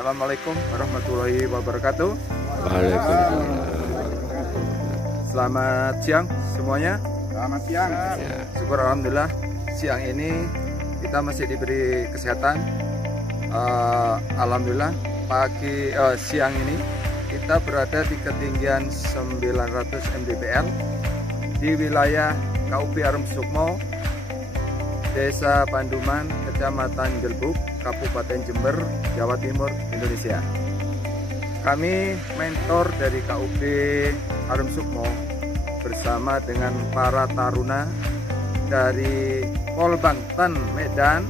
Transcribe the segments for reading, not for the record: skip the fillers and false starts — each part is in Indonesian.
Assalamualaikum warahmatullahi wabarakatuh. Waalaikumsalam. Selamat siang semuanya. Selamat siang. Syukur alhamdulillah siang ini kita masih diberi kesehatan. Alhamdulillah siang ini kita berada di ketinggian 900 mdpl di wilayah KUP Arum Sukmo, Desa Panduman, Kecamatan Gelbuk, Kabupaten Jember, Jawa Timur, Indonesia. Kami mentor dari KUP Arum Sukmo bersama dengan para taruna dari Polbangtan Medan,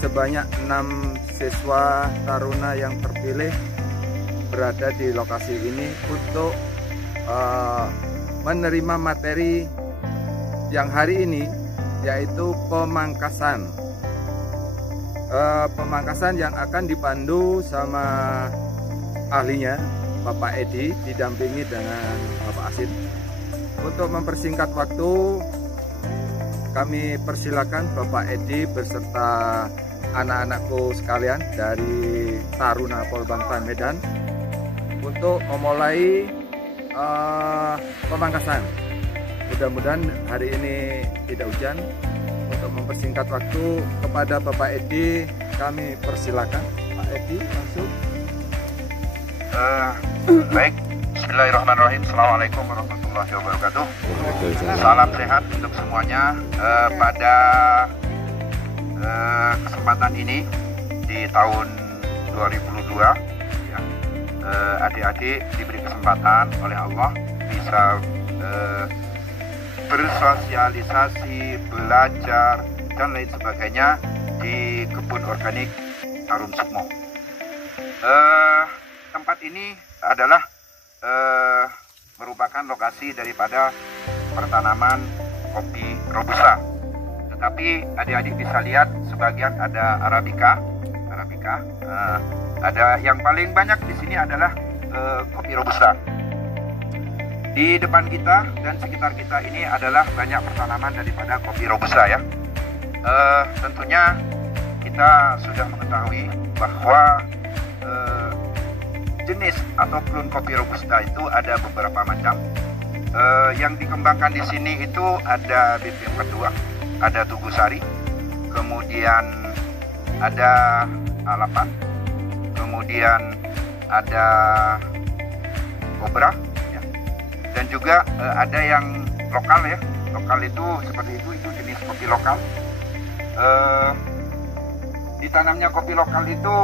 sebanyak 6 siswa taruna yang terpilih berada di lokasi ini untuk menerima materi yang hari ini, yaitu pemangkasan yang akan dipandu sama ahlinya Bapak Edi didampingi dengan Bapak Asin. Untuk mempersingkat waktu, kami persilakan Bapak Edi beserta anak-anakku sekalian dari Taruna Polbangtan Medan untuk memulai pemangkasan. Mudah-mudahan hari ini tidak hujan. Untuk mempersingkat waktu, kepada Bapak Edi kami persilakan. Pak Edi masuk. Baik, bismillahirrahmanirrahim. Assalamualaikum warahmatullahi wabarakatuh. Salam sehat untuk semuanya. Pada kesempatan ini di tahun 2002 ya, adik-adik diberi kesempatan oleh Allah bisa bersosialisasi, belajar, dan lain sebagainya di kebun organik Arum Sukmo. Tempat ini adalah merupakan lokasi daripada pertanaman kopi Robusta. Tetapi adik-adik bisa lihat sebagian ada Arabica. Ada yang paling banyak di sini adalah kopi Robusta. Di depan kita dan sekitar kita ini adalah banyak pertanaman daripada kopi Robusta ya. Tentunya kita sudah mengetahui bahwa jenis atau klon kopi Robusta itu ada beberapa macam. Yang dikembangkan di sini itu ada BPM kedua, ada Tugusari, kemudian ada A8, kemudian ada Cobra. Dan juga ada yang lokal ya. Lokal itu seperti itu jenis kopi lokal. Ditanamnya kopi lokal itu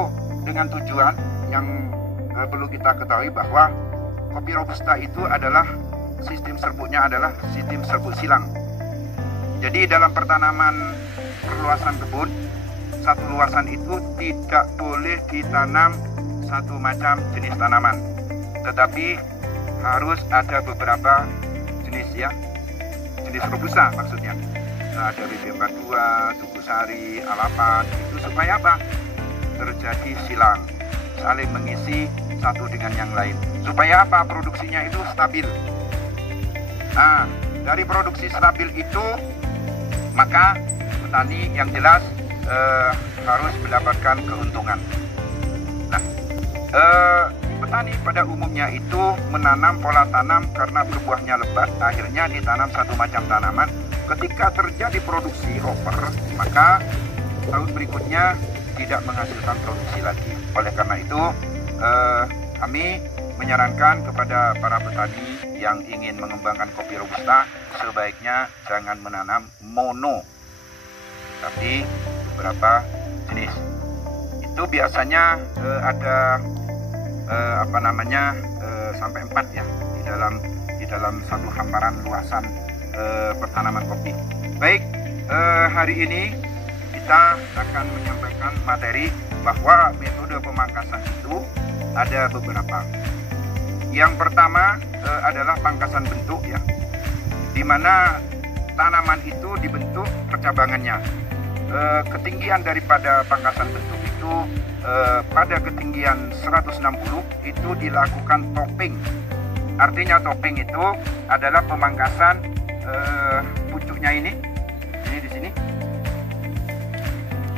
dengan tujuan yang perlu kita ketahui bahwa kopi Robusta itu adalah sistem serbuknya adalah sistem serbuk silang. Jadi dalam pertanaman perluasan kebun, satu luasan itu tidak boleh ditanam satu macam jenis tanaman, tetapi harus ada beberapa jenis ya, jenis Robusta maksudnya. Nah, ada BPM 42, Tugusari, A8, itu supaya apa? Terjadi silang, saling mengisi satu dengan yang lain. Supaya apa? Produksinya itu stabil. Nah, dari produksi stabil itu, maka petani yang jelas harus mendapatkan keuntungan. Nah, petani pada umumnya itu menanam pola tanam karena berbuahnya lebat, akhirnya ditanam satu macam tanaman. Ketika terjadi produksi over, maka tahun berikutnya tidak menghasilkan produksi lagi. Oleh karena itu, kami menyarankan kepada para petani yang ingin mengembangkan kopi Robusta, sebaiknya jangan menanam mono, tapi beberapa jenis. Itu biasanya ada sampai 4 ya di dalam satu hamparan luasan pertanaman kopi. Baik, hari ini kita akan menyampaikan materi bahwa metode pemangkasan itu ada beberapa. Yang pertama adalah pangkasan bentuk ya, di mana tanaman itu dibentuk percabangannya. Ketinggian daripada pangkasan bentuk itu pada ketinggian 160 itu dilakukan topping. Artinya topping itu adalah pemangkasan pucuknya ini di sini.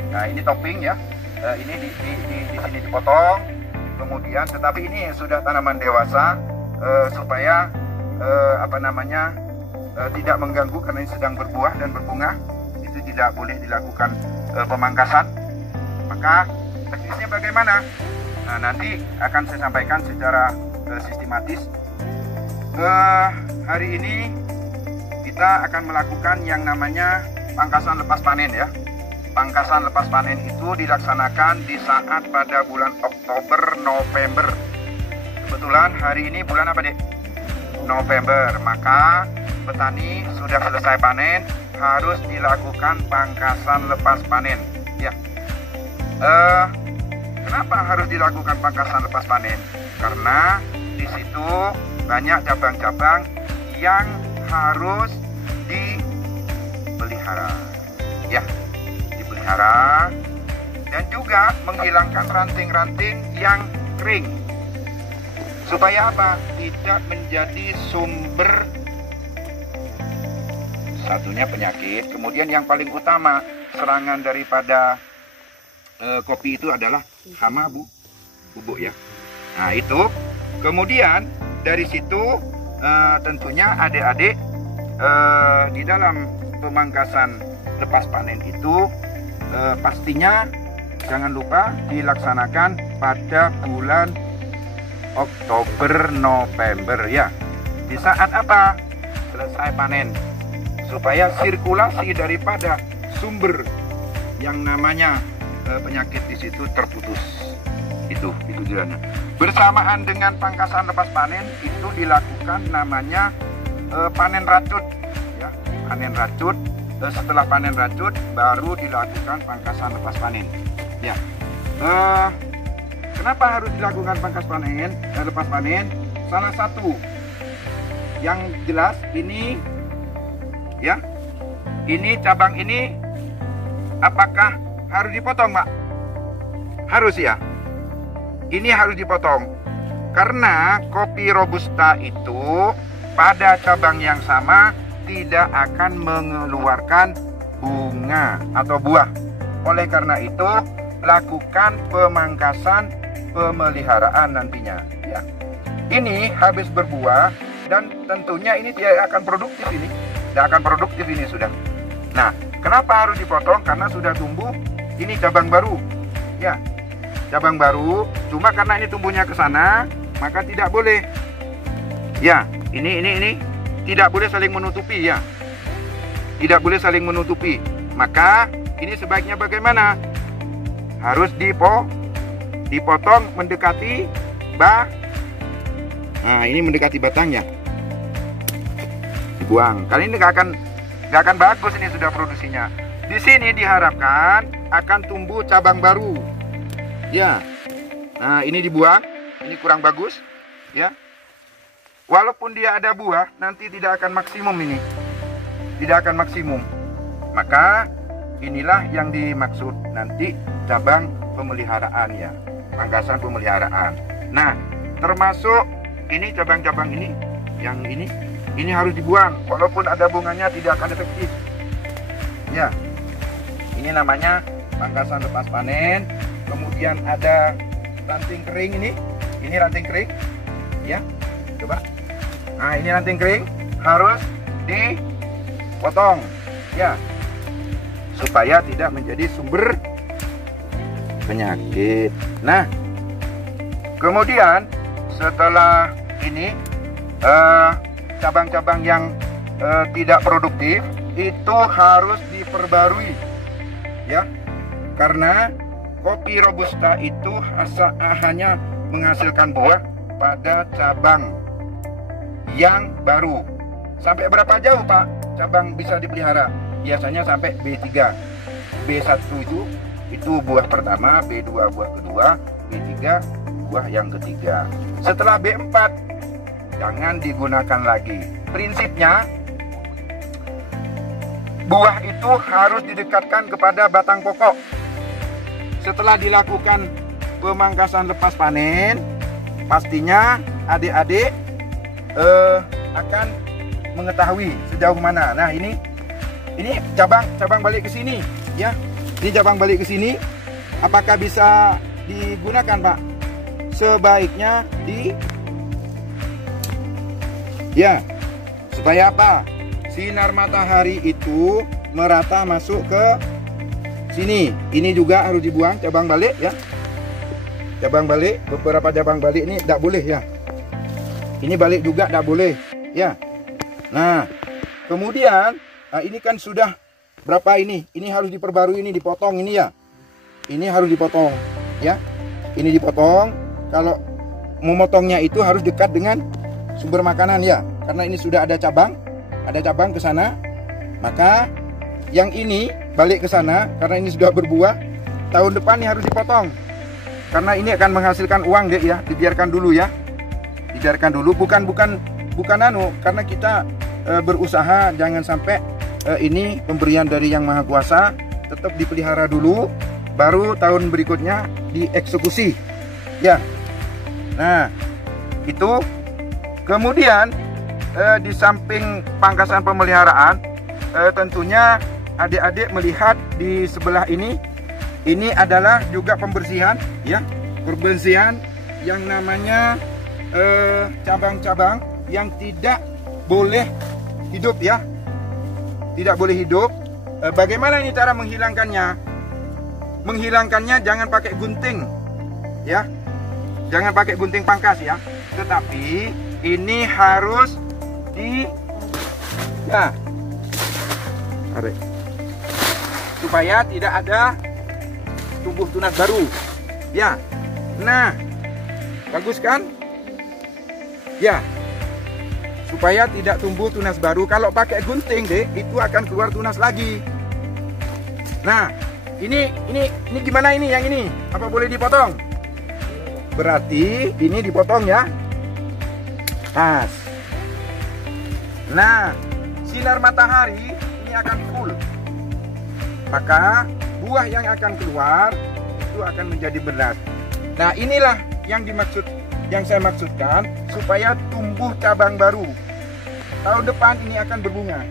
Nah, ini topping ya. ini di sini dipotong, kemudian tetapi ini sudah tanaman dewasa, supaya tidak mengganggu karena ini sedang berbuah dan berbunga, itu tidak boleh dilakukan pemangkasan. Maka teknisnya bagaimana? Nah, nanti akan saya sampaikan secara sistematis. Hari ini kita akan melakukan yang namanya pangkasan lepas panen ya. Pangkasan lepas panen itu dilaksanakan di saat pada bulan Oktober, November. Kebetulan hari ini bulan apa, Dek? November. Maka petani sudah selesai panen harus dilakukan pangkasan lepas panen. Ya. Kenapa harus dilakukan pangkasan lepas panen? Karena di situ banyak cabang-cabang yang harus dipelihara. Ya. Dan juga menghilangkan ranting-ranting yang kering, supaya apa? Tidak menjadi sumber satunya penyakit. Kemudian yang paling utama serangan daripada kopi itu adalah hama bubuk ya. Nah itu kemudian dari situ tentunya adik-adik di dalam pemangkasan lepas panen itu pastinya jangan lupa dilaksanakan pada bulan Oktober, November ya. Di saat apa? Selesai panen, supaya sirkulasi daripada sumber yang namanya penyakit di situ terputus. Itu jalannya. Bersamaan dengan pangkasan lepas panen itu dilakukan namanya panen racun ya. Panen racun. Setelah panen racun baru dilakukan pangkasan lepas panen ya. Kenapa harus dilakukan lepas panen? Salah satu yang jelas ini ya, ini cabang ini apakah harus dipotong, Pak? Harus ya, ini harus dipotong karena kopi robusta itu pada cabang yang sama tidak akan mengeluarkan bunga atau buah. Oleh karena itu, lakukan pemangkasan pemeliharaan nantinya. Ya. Ini habis berbuah dan tentunya ini tidak akan produktif ini. Tidak akan produktif ini sudah. Nah, kenapa harus dipotong? Karena sudah tumbuh ini cabang baru. Ya, cabang baru. Cuma karena ini tumbuhnya ke sana, maka tidak boleh. Ya, ini. Tidak boleh saling menutupi ya. Tidak boleh saling menutupi. Maka ini sebaiknya bagaimana? Harus dipotong mendekati Nah, ini mendekati batangnya. Dibuang. Kali ini nggak akan bagus ini sudah produksinya. Di sini diharapkan akan tumbuh cabang baru. Ya. Nah, ini dibuang. Ini kurang bagus ya. Walaupun dia ada buah, nanti tidak akan maksimum ini. Tidak akan maksimum. Maka inilah yang dimaksud nanti cabang pemeliharaan ya. Pangkasan pemeliharaan. Nah, termasuk ini cabang-cabang ini, yang ini harus dibuang. Walaupun ada bunganya tidak akan efektif. Ya. Ini namanya pangkasan lepas panen. Kemudian ada ranting kering ini. Ini ranting kering. Ya. Coba. Nah, ini ranting kering harus dipotong ya, supaya tidak menjadi sumber penyakit. Nah, kemudian setelah ini cabang-cabang yang tidak produktif itu harus diperbarui ya, karena kopi robusta itu hanya menghasilkan buah pada cabang yang baru. Sampai berapa jauh, Pak, cabang bisa dipelihara? Biasanya sampai B3. B1 itu buah pertama, B2 buah kedua, B3 buah yang ketiga. Setelah B4 jangan digunakan lagi. Prinsipnya buah itu harus didekatkan kepada batang pokok. Setelah dilakukan pemangkasan lepas panen, pastinya adik-adik akan mengetahui sejauh mana. Nah, ini cabang balik ke sini ya. Ini cabang balik ke sini. apakah bisa digunakan, Pak? Sebaiknya ya, supaya apa? Sinar matahari itu merata masuk ke sini. Ini juga harus dibuang cabang balik ya. Cabang balik, beberapa cabang balik ini tidak boleh ya. Ini balik juga tidak boleh ya. Nah, kemudian ini kan sudah berapa ini? Ini harus diperbarui, ini dipotong ini ya. Ini harus dipotong ya. Ini dipotong. Kalau memotongnya itu harus dekat dengan sumber makanan ya. Karena ini sudah ada cabang ke sana. Maka yang ini balik ke sana karena ini sudah berbuah. Tahun depan ini harus dipotong. Karena ini akan menghasilkan uang deh ya. Dibiarkan dulu ya. Dibiarkan dulu, bukan karena kita berusaha jangan sampai ini pemberian dari Yang Maha Kuasa, tetap dipelihara dulu, baru tahun berikutnya dieksekusi ya. Nah, itu kemudian di samping pangkasan pemeliharaan, tentunya adik-adik melihat di sebelah ini adalah juga pembersihan ya, pembersihan yang namanya cabang-cabang yang tidak boleh hidup ya, tidak boleh hidup. Bagaimana ini cara menghilangkannya? Menghilangkannya jangan pakai gunting ya, jangan pakai gunting pangkas ya, tetapi ini harus tarik supaya tidak ada tumbuh tunas baru ya. Nah, bagus kan ya, supaya tidak tumbuh tunas baru. Kalau pakai gunting deh, itu akan keluar tunas lagi. Nah, ini gimana ini? Yang ini apa boleh dipotong? Berarti ini dipotong ya. Pas. Nah, sinar matahari ini akan full. Maka buah yang akan keluar itu akan menjadi beras. Nah, inilah yang saya maksudkan supaya tumbuh cabang baru. Tahun depan ini akan berbunga.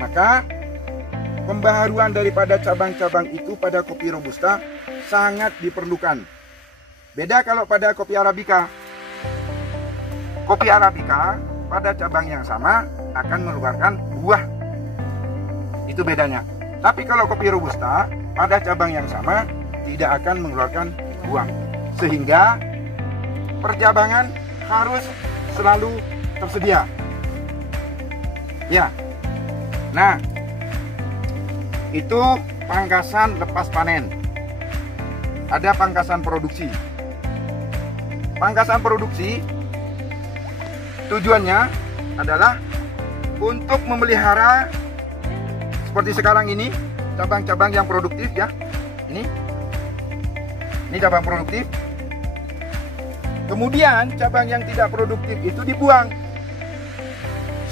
Maka pembaharuan daripada cabang-cabang itu pada kopi Robusta sangat diperlukan. Beda kalau pada kopi Arabica. Kopi Arabica pada cabang yang sama akan mengeluarkan buah. Itu bedanya. Tapi kalau kopi Robusta pada cabang yang sama tidak akan mengeluarkan buah. Sehingga percabangan harus selalu tersedia ya. Nah, itu pangkasan lepas panen. Ada pangkasan produksi. Pangkasan produksi tujuannya adalah untuk memelihara seperti sekarang ini cabang-cabang yang produktif ya. Ini cabang produktif. Kemudian cabang yang tidak produktif itu dibuang.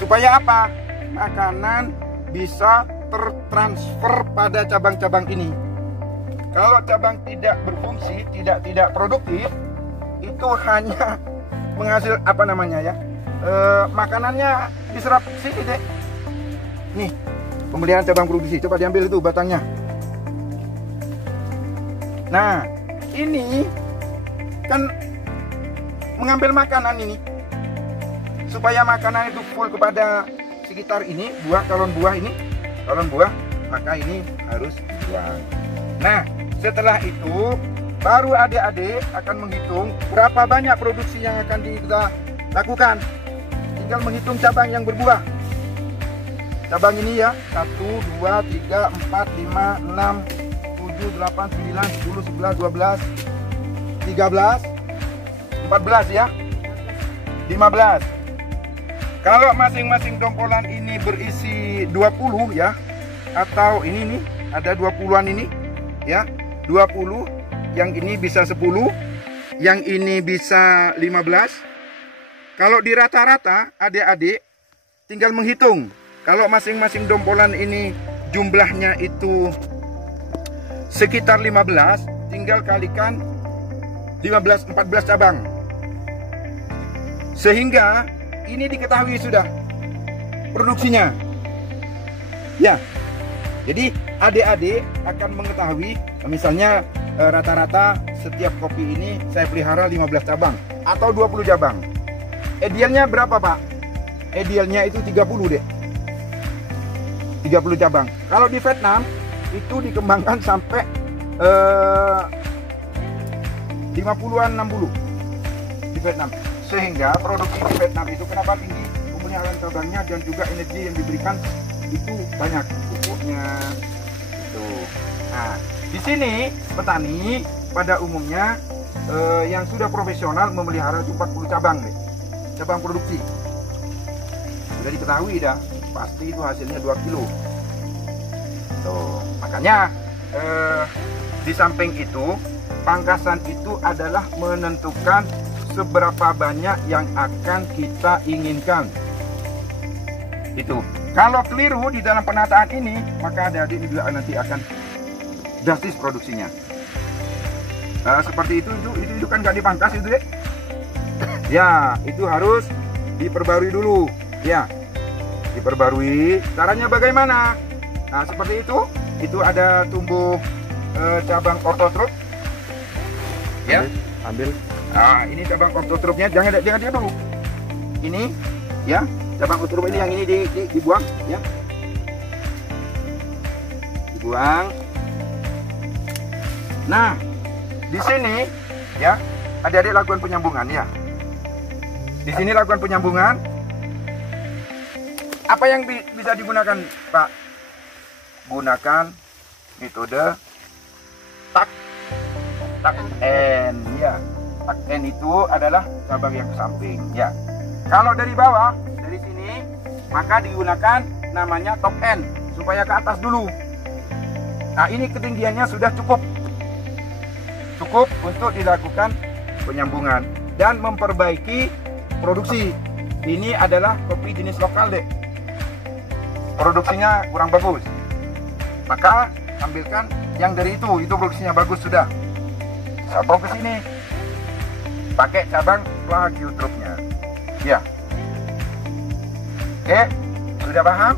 Supaya apa? Makanan bisa tertransfer pada cabang-cabang ini. Kalau cabang tidak berfungsi, tidak produktif, itu hanya menghasil apa namanya ya? Makanannya diserap sini deh. Nih, pemeliharaan cabang produksi. Coba diambil itu batangnya. Nah, ini kan mengambil makanan ini supaya makanan itu full kepada sekitar ini calon buah, maka ini harus dibuang. Nah, setelah itu baru adik-adik akan menghitung berapa banyak produksi yang akan kita lakukan. Tinggal menghitung cabang yang berbuah. Cabang ini ya, 1, 2, 3, 4, 5, 6, 7, 8, 9, 10, 11, 12, 13, 14 ya, 15. Kalau masing-masing dompolan ini berisi 20 ya, atau ini nih ada 20-an ini ya, 20, yang ini bisa 10, yang ini bisa 15. Kalau di rata-rata adik-adik tinggal menghitung. Kalau masing-masing dompolan ini jumlahnya itu sekitar 15, tinggal kalikan 14 cabang. Sehingga ini diketahui sudah produksinya. Ya. Jadi adik-adik akan mengetahui, misalnya rata-rata setiap kopi ini saya pelihara 15 cabang atau 20 cabang. Idealnya berapa Pak? Idealnya itu 30 deh. 30 cabang. Kalau di Vietnam itu dikembangkan sampai 50-an 60 di Vietnam. Sehingga produksi di Vietnam itu kenapa tinggi? Pemeliharaan cabangnya dan juga energi yang diberikan itu banyak, pupuknya itu. Nah, di sini petani pada umumnya yang sudah profesional memelihara 40 cabang deh. Cabang produksi. Sudah diketahui dah, pasti itu hasilnya 2 kilo. Tuh, makanya di samping itu pangkasan itu adalah menentukan seberapa banyak yang akan kita inginkan. Itu. Kalau keliru di dalam penataan ini, maka adik-adik juga nanti akan drastis produksinya. Seperti itu kan nggak dipangkas itu deh. Ya, itu harus diperbarui dulu. Ya, diperbarui. Caranya bagaimana? Nah, seperti itu. Itu ada tumbuh cabang ortotrop. Ya, ambil. Nah, ini cabang ortotrupnya, jangan dulu. Ini, ya, cabang ortotrup ini yang ini dibuang, ya. Dibuang. Nah, di sini, ya, adik-adik lakukan penyambungan, ya. Di sini lakukan penyambungan. Apa yang bisa digunakan, Pak? Gunakan metode tak N, ya. Tak N itu adalah cabang yang ke samping, ya. Kalau dari bawah, dari sini, maka digunakan namanya top N supaya ke atas dulu. Nah, ini ketinggiannya sudah cukup untuk dilakukan penyambungan dan memperbaiki produksi. Ini adalah kopi jenis lokal deh. Produksinya kurang bagus. Maka ambilkan yang dari itu produksinya bagus sudah. Sabau ke sini. Pakai cabang plagiotrupnya. Ya. Oke, sudah paham?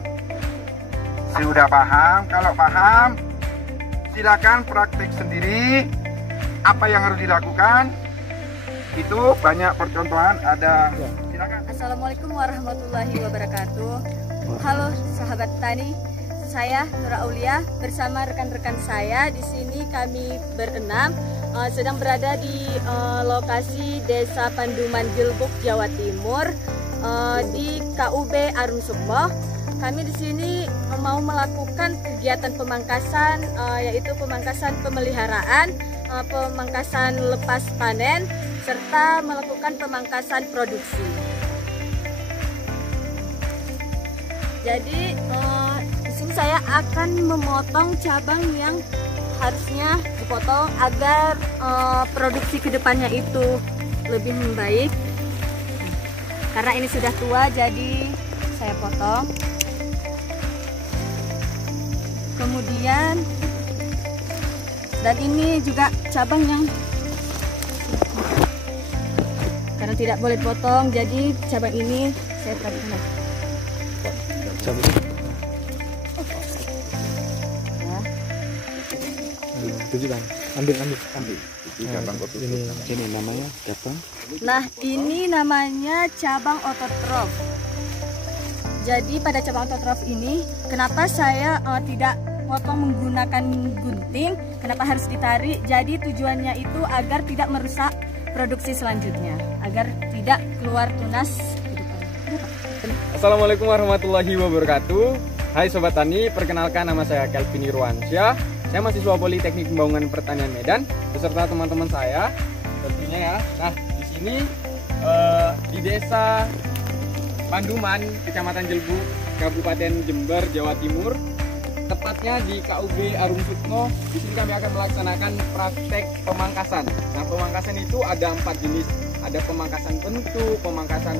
Sudah paham? Kalau paham, silakan praktik sendiri. Apa yang harus dilakukan? Itu banyak percontohan ada. Silakan. Assalamualaikum warahmatullahi wabarakatuh. Halo sahabat tani, saya Nura Aulia bersama rekan-rekan saya. Di sini kami berenam sedang berada di lokasi Desa Panduman Jelbuk, Jawa Timur, di KUB Arum Sukmo. Kami di sini mau melakukan kegiatan pemangkasan, yaitu pemangkasan pemeliharaan, pemangkasan lepas panen, serta melakukan pemangkasan produksi. Jadi di sini saya akan memotong cabang yang harusnya dipotong agar produksi kedepannya itu lebih membaik. Karena ini sudah tua, jadi saya potong. Kemudian, dan ini juga cabang yang karena tidak boleh potong, jadi cabang ini saya taruh. Tunjukkan, ambil. Ini namanya cabang. Nah, ini namanya cabang ototrof. Jadi pada cabang ototrof ini, kenapa saya tidak potong menggunakan gunting? Kenapa harus ditarik? Jadi tujuannya itu agar tidak merusak produksi selanjutnya, agar tidak keluar tunas. Assalamualaikum warahmatullahi wabarakatuh. Hai Sobat Tani, perkenalkan nama saya Kelvin Irwansyah. Saya mahasiswa Politeknik Pembangunan Pertanian Medan beserta teman-teman saya tentunya ya. Nah, di sini di Desa Panduman, Kecamatan Jelbuk, Kabupaten Jember, Jawa Timur, tepatnya di KUB Arum Sukmo. Di sini kami akan melaksanakan praktek pemangkasan. Nah, pemangkasan itu ada 4 jenis. Ada pemangkasan bentuk, pemangkasan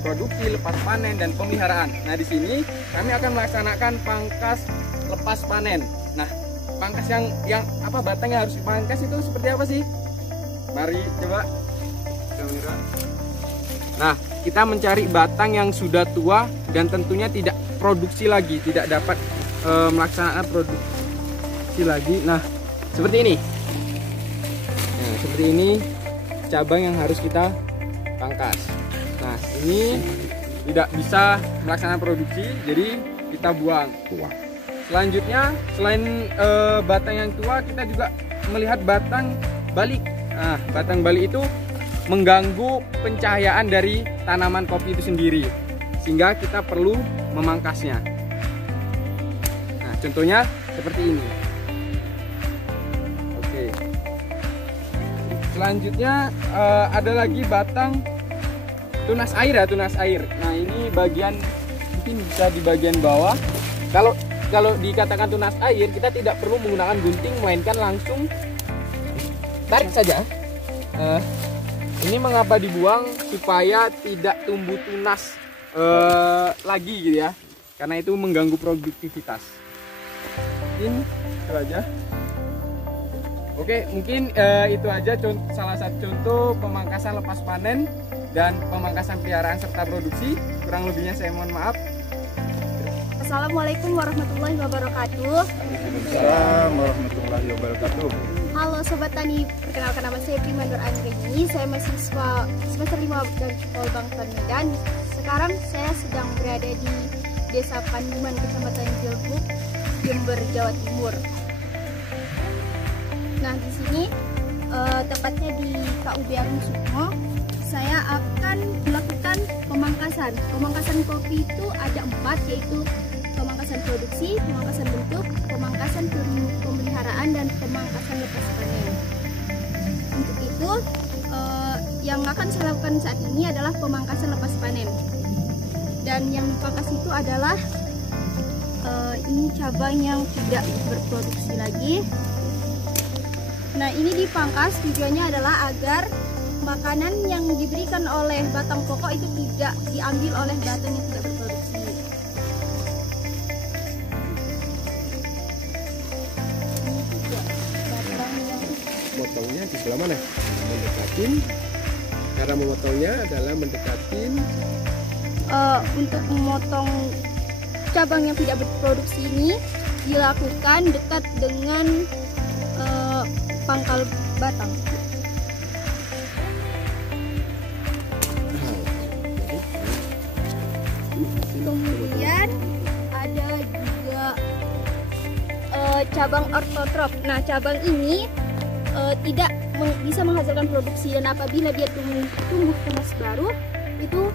produksi, lepas panen, dan pemeliharaan. Nah, di sini kami akan melaksanakan pangkas lepas panen. Nah, pangkas yang apa batangnya harus dipangkas itu seperti apa sih? Mari coba. Nah, kita mencari batang yang sudah tua dan tentunya tidak produksi lagi, tidak dapat melaksanakan produksi lagi. Nah, seperti ini. Nah, seperti ini cabang yang harus kita pangkas. Nah, ini tidak bisa melaksanakan produksi, jadi kita buang. Selanjutnya, selain batang yang tua, kita juga melihat batang balik. Nah, batang balik itu mengganggu pencahayaan dari tanaman kopi itu sendiri, sehingga kita perlu memangkasnya. Nah, contohnya seperti ini. Oke. Selanjutnya ada lagi batang tunas air ya, tunas air. Nah, ini bagian mungkin bisa di bagian bawah. Kalau dikatakan tunas air, kita tidak perlu menggunakan gunting, melainkan langsung tarik saja. Ini mengapa dibuang? Supaya tidak tumbuh tunas lagi gitu ya, karena itu mengganggu produktivitas. Mungkin itu aja. Oke, mungkin itu aja salah satu contoh pemangkasan lepas panen dan pemangkasan peliharaan serta produksi. Kurang lebihnya saya mohon maaf. Assalamualaikum warahmatullahi wabarakatuh. Waalaikumsalam warahmatullahi wabarakatuh. Halo Sobat Tani, perkenalkan nama saya Prima Nur Anggreni. Saya mahasiswa semester 5 dari Polbang Medan. Sekarang saya sedang berada di Desa Panduman, Kecamatan Jelbuk, Jember, Jawa Timur. Nah, di sini tepatnya di KUB Agung Sukmo, saya akan melakukan pemangkasan. Pemangkasan kopi itu ada 4, yaitu pemangkasan produksi, pemangkasan bentuk, pemangkasan pemeliharaan, dan pemangkasan lepas panen. Untuk itu, yang akan saya lakukan saat ini adalah pemangkasan lepas panen. Dan yang dipangkas itu adalah ini cabang yang tidak berproduksi lagi. Nah, ini dipangkas tujuannya adalah agar makanan yang diberikan oleh batang pokok itu tidak diambil oleh batang yang tidak berproduksi. Memotongnya di sebelah mana? Mendekatin. Cara memotongnya adalah mendekatin. Untuk memotong cabang yang tidak berproduksi ini dilakukan dekat dengan pangkal batang. Kemudian ada juga cabang ortotrop. Nah, cabang ini tidak bisa menghasilkan produksi, dan apabila dia tumbuh tunas baru itu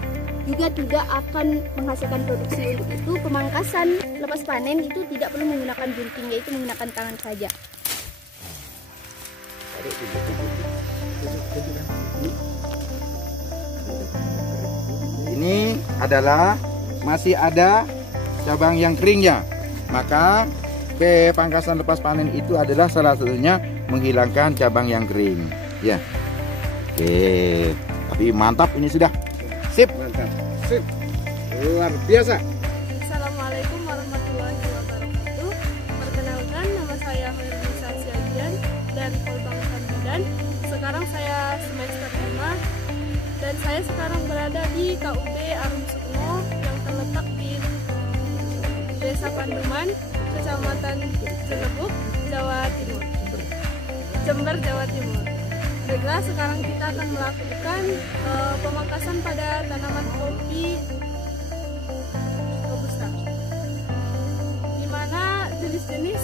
juga tidak akan menghasilkan produksi. Untuk itu pemangkasan lepas panen itu tidak perlu menggunakan gunting, yaitu menggunakan tangan saja. Ini adalah masih ada cabang yang keringnya, maka pemangkasan lepas panen itu adalah salah satunya menghilangkan cabang yang kering ya. Oke, tapi mantap ini sudah sip, Mantap. Sip. Luar biasa. Assalamualaikum warahmatullahi wabarakatuh. Perkenalkan, nama saya Melisa Siagian dari Polbang Medan. Sekarang saya semester 5 dan saya sekarang berada di KUB Agung Sukmo yang terletak di Desa Panduman, Kecamatan Jelebuk, Jawa Timur, Jember, Jawa Timur. Baiklah, sekarang kita akan melakukan pemangkasan pada tanaman kopi robusta. Di mana jenis-jenis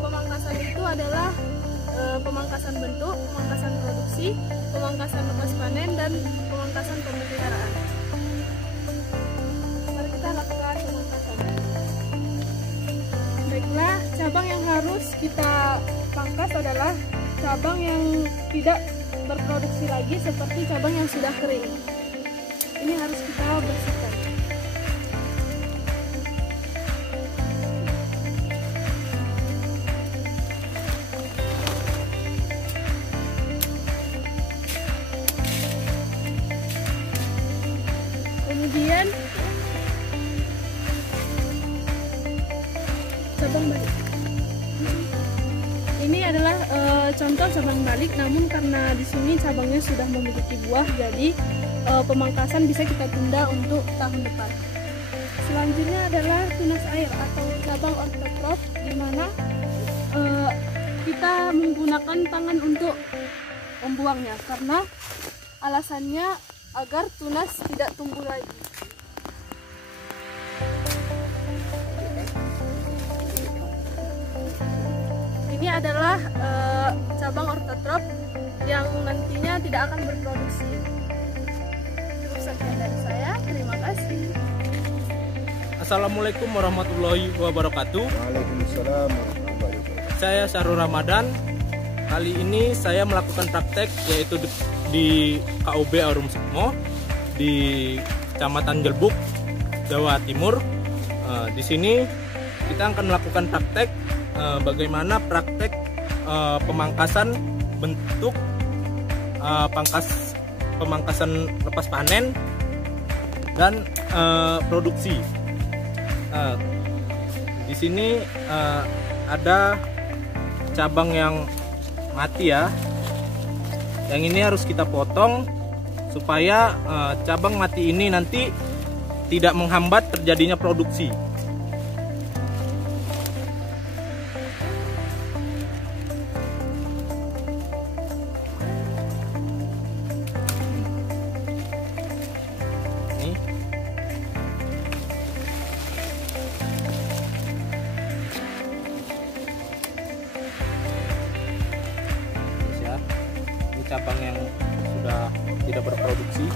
pemangkasan itu adalah pemangkasan bentuk, pemangkasan produksi, pemangkasan lepas panen, dan pemangkasan pemeliharaan. Mari kita lakukan pemangkasan. Baiklah, cabang yang harus kita pangkas adalah cabang yang tidak berproduksi lagi, seperti cabang yang sudah kering. Ini harus kita bersihkan. Kemudian cabang balik. Ini adalah contoh cabang balik, namun karena di sini cabangnya sudah memiliki buah, jadi pemangkasan bisa kita tunda untuk tahun depan. selanjutnya adalah tunas air atau cabang ortotrop, di mana kita menggunakan tangan untuk membuangnya karena alasannya agar tunas tidak tumbuh lagi. Ini adalah cabang ortotrop yang nantinya tidak akan berproduksi. Cukup sekian dari saya, terima kasih. Assalamualaikum warahmatullahi wabarakatuh. Waalaikumsalam warahmatullahi wabarakatuh. Saya Syahrul Ramadan. Kali ini saya melakukan praktek yaitu di KUB Aurum Sukmo di Kecamatan Jelbuk, Jawa Timur. Di sini kita akan melakukan praktek bagaimana praktek pemangkasan bentuk pemangkasan lepas panen dan produksi. Di sini ada cabang yang mati ya. Yang ini harus kita potong supaya cabang mati ini nanti tidak menghambat terjadinya produksi. Ini cabang yang sudah tidak berproduksi,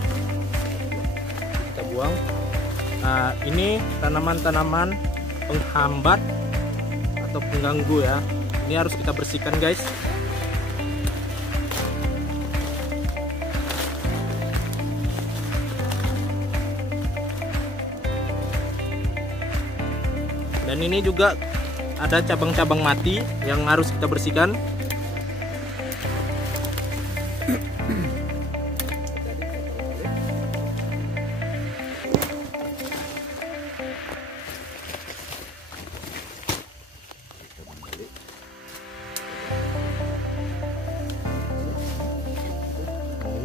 kita buang. Nah, ini tanaman-tanaman penghambat atau pengganggu ya. Ini harus kita bersihkan guys. Dan ini juga ada cabang-cabang mati yang harus kita bersihkan.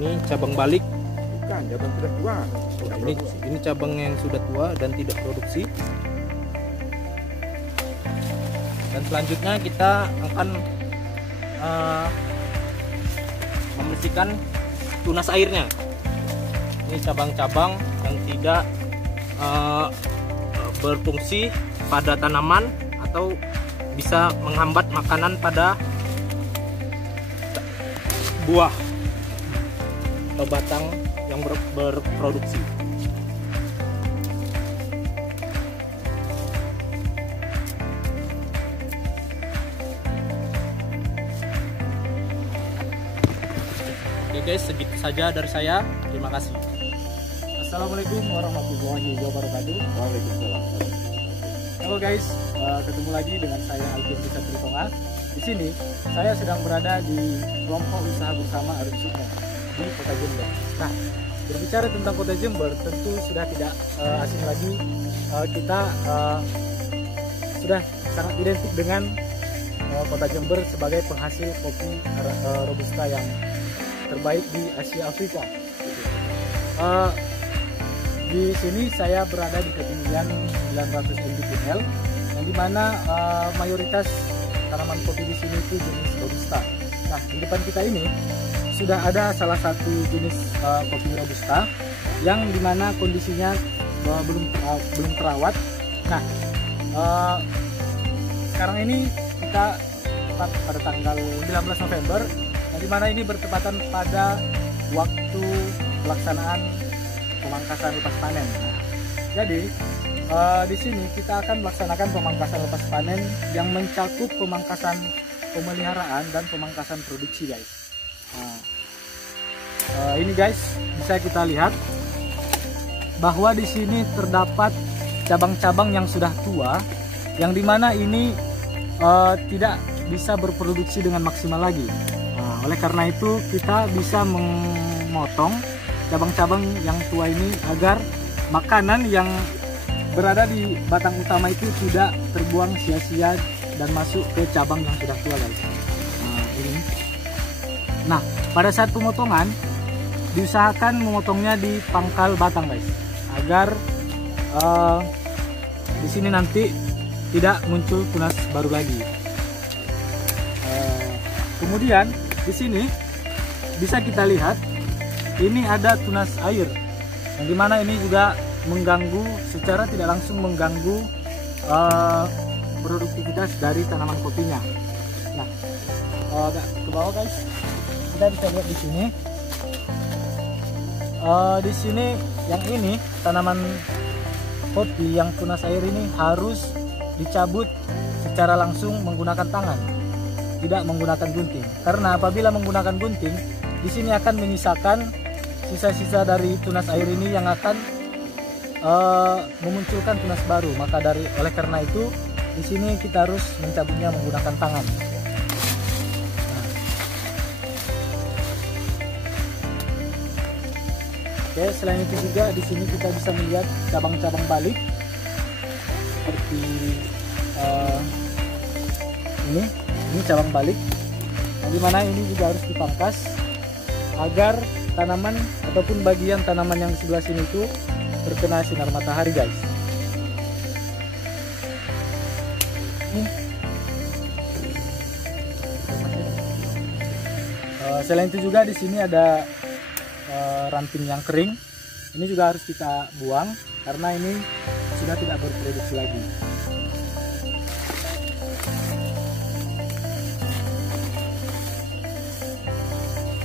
Ini cabang balik. Bukan, cabang sudah tua. Ini cabang yang sudah tua dan tidak produksi. Dan selanjutnya kita akan membersihkan tunas airnya. Ini cabang-cabang yang tidak berfungsi pada tanaman atau bisa menghambat makanan pada buah atau batang yang berproduksi. Oke guys, segitu saja dari saya. Terima kasih. Assalamualaikum warahmatullahi wabarakatuh. Waalaikumsalam. Halo guys, ketemu lagi dengan saya Alvin Bisa Tritonga. Di sini saya sedang berada di kelompok usaha bersama Aurum Sukmo di Kota Jember. Nah, berbicara tentang Kota Jember, tentu sudah tidak asing lagi. Kita sudah sangat identik dengan Kota Jember sebagai penghasil kopi Robusta yang terbaik di Asia Afrika. Di sini saya berada di ketinggian 900 mdpl, yang dimana mayoritas tanaman kopi di sini itu jenis Robusta. Nah, di depan kita ini sudah ada salah satu jenis kopi Robusta yang dimana kondisinya belum terawat. Nah, sekarang ini kita tepat pada tanggal 19 November, yang dimana ini bertepatan pada waktu pelaksanaan pemangkasan lepas panen. Nah, jadi di sini kita akan melaksanakan pemangkasan lepas panen yang mencakup pemangkasan pemeliharaan dan pemangkasan produksi guys. Nah, ini guys bisa kita lihat bahwa di sini terdapat cabang-cabang yang sudah tua, yang dimana ini tidak bisa berproduksi dengan maksimal lagi. Nah, oleh karena itu kita bisa memotong cabang-cabang yang tua ini agar makanan yang berada di batang utama itu tidak terbuang sia-sia dan masuk ke cabang yang sudah tua guys. Nah, ini. Nah, pada saat pemotongan diusahakan memotongnya di pangkal batang guys, agar di sini nanti tidak muncul tunas baru lagi. Kemudian di sini bisa kita lihat ini ada tunas air, yang dimana ini juga mengganggu, secara tidak langsung mengganggu produktivitas dari tanaman kopinya. Nah, ke bawah guys, kita bisa lihat di sini. Di sini yang ini tanaman kopi yang tunas air ini harus dicabut secara langsung menggunakan tangan, tidak menggunakan gunting. Karena apabila menggunakan gunting, di sini akan menyisakan sisa-sisa dari tunas air ini yang akan memunculkan tunas baru. Maka oleh karena itu di sini kita harus mencabutnya menggunakan tangan. Nah. Oke, selain itu juga di sini kita bisa melihat cabang-cabang balik seperti ini cabang balik. Nah, dimana ini juga harus dipangkas agar tanaman ataupun bagian tanaman yang di sebelah sini itu terkena sinar matahari guys. Selain itu juga di sini ada ranting yang kering. Ini juga harus kita buang karena ini sudah tidak berproduksi lagi.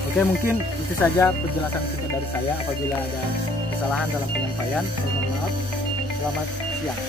Oke, mungkin itu saja penjelasan singkat dari saya. Apabila ada kesalahan dalam penyampaian, saya mohon maaf. Selamat siang.